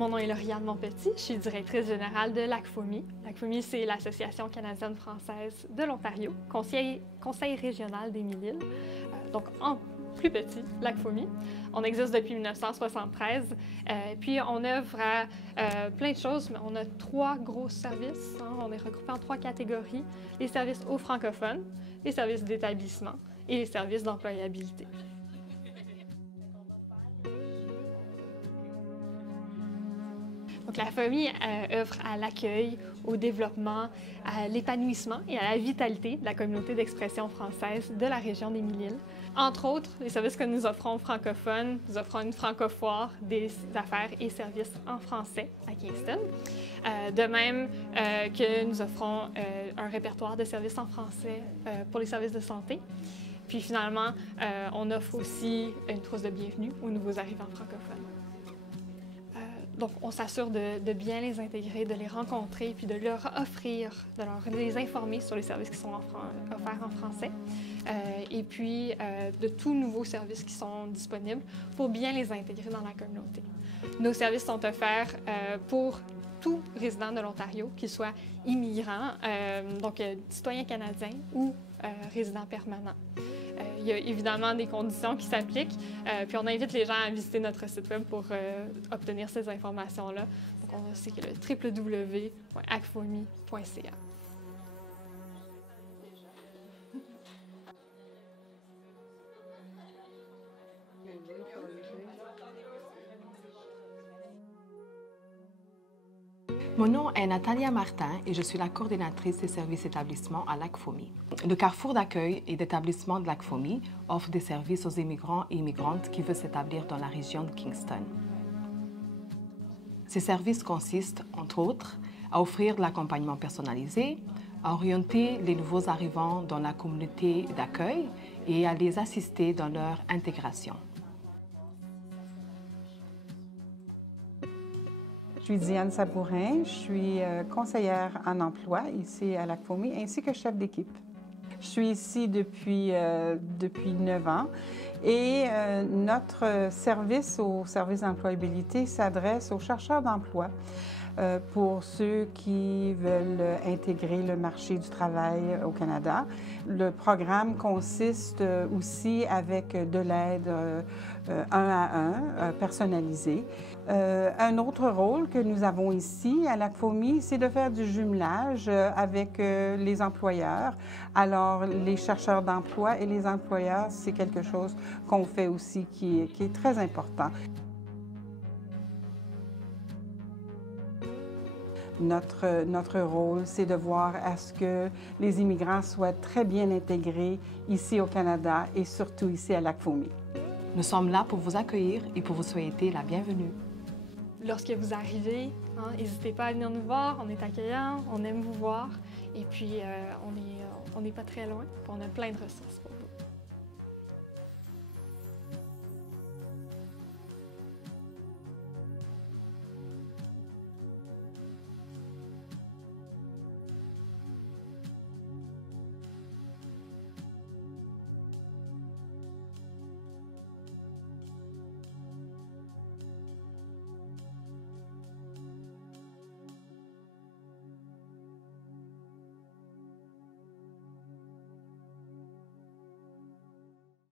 Mon nom est Lauriane Montpetit, je suis directrice générale de l'ACFOMI. L'ACFOMI, c'est l'Association canadienne-française de l'Ontario, conseil régional des Mille-Îles. Donc, en plus petit, l'ACFOMI. On existe depuis 1973, puis on œuvre à plein de choses, mais on a 3 gros services. On est regroupé en 3 catégories: les services aux francophones, les services d'établissement et les services d'employabilité. Donc, la FOMI œuvre à l'accueil, au développement, à l'épanouissement et à la vitalité de la communauté d'expression française de la région des Mille-Îles. Entre autres, les services que nous offrons aux francophones, nous offrons une francofoire, des affaires et services en français à Kingston. De même que nous offrons un répertoire de services en français pour les services de santé. Puis finalement, on offre aussi une trousse de bienvenue aux nouveaux arrivants francophones. Donc, on s'assure de bien les intégrer, de les rencontrer, puis de leur offrir, de les informer sur les services qui sont offerts en français, et puis de tous nouveaux services qui sont disponibles pour bien les intégrer dans la communauté. Nos services sont offerts pour tout résident de l'Ontario, qu'il soit immigrant, donc citoyen canadien ou résident permanent. Il y a évidemment des conditions qui s'appliquent, puis on invite les gens à visiter notre site web pour obtenir ces informations-là. Donc, c'est le www.acfomi.ca. Mon nom est Natalia Martin et je suis la coordinatrice des services établissements à l'ACFOMI. Le carrefour d'accueil et d'établissement de l'ACFOMI offre des services aux immigrants et immigrantes qui veulent s'établir dans la région de Kingston. Ces services consistent, entre autres, à offrir de l'accompagnement personnalisé, à orienter les nouveaux arrivants dans la communauté d'accueil et à les assister dans leur intégration. Je suis Diane Sabourin, je suis conseillère en emploi ici à l'ACFOMI ainsi que chef d'équipe. Je suis ici depuis 9 ans et notre service au service d'employabilité s'adresse aux chercheurs d'emploi pour ceux qui veulent intégrer le marché du travail au Canada. Le programme consiste aussi avec de l'aide 1 à 1, personnalisée. Un autre rôle que nous avons ici à l'ACFOMI, c'est de faire du jumelage avec les employeurs. Alors, les chercheurs d'emploi et les employeurs, c'est quelque chose qu'on fait aussi qui est très important. Notre rôle, c'est de voir à ce que les immigrants soient très bien intégrés ici au Canada et surtout ici à l'ACFOMI. Nous sommes là pour vous accueillir et pour vous souhaiter la bienvenue. Lorsque vous arrivez, n'hésitez pas à venir nous voir, on est accueillants, on aime vous voir et puis on n'est pas très loin, puis on a plein de ressources pour vous.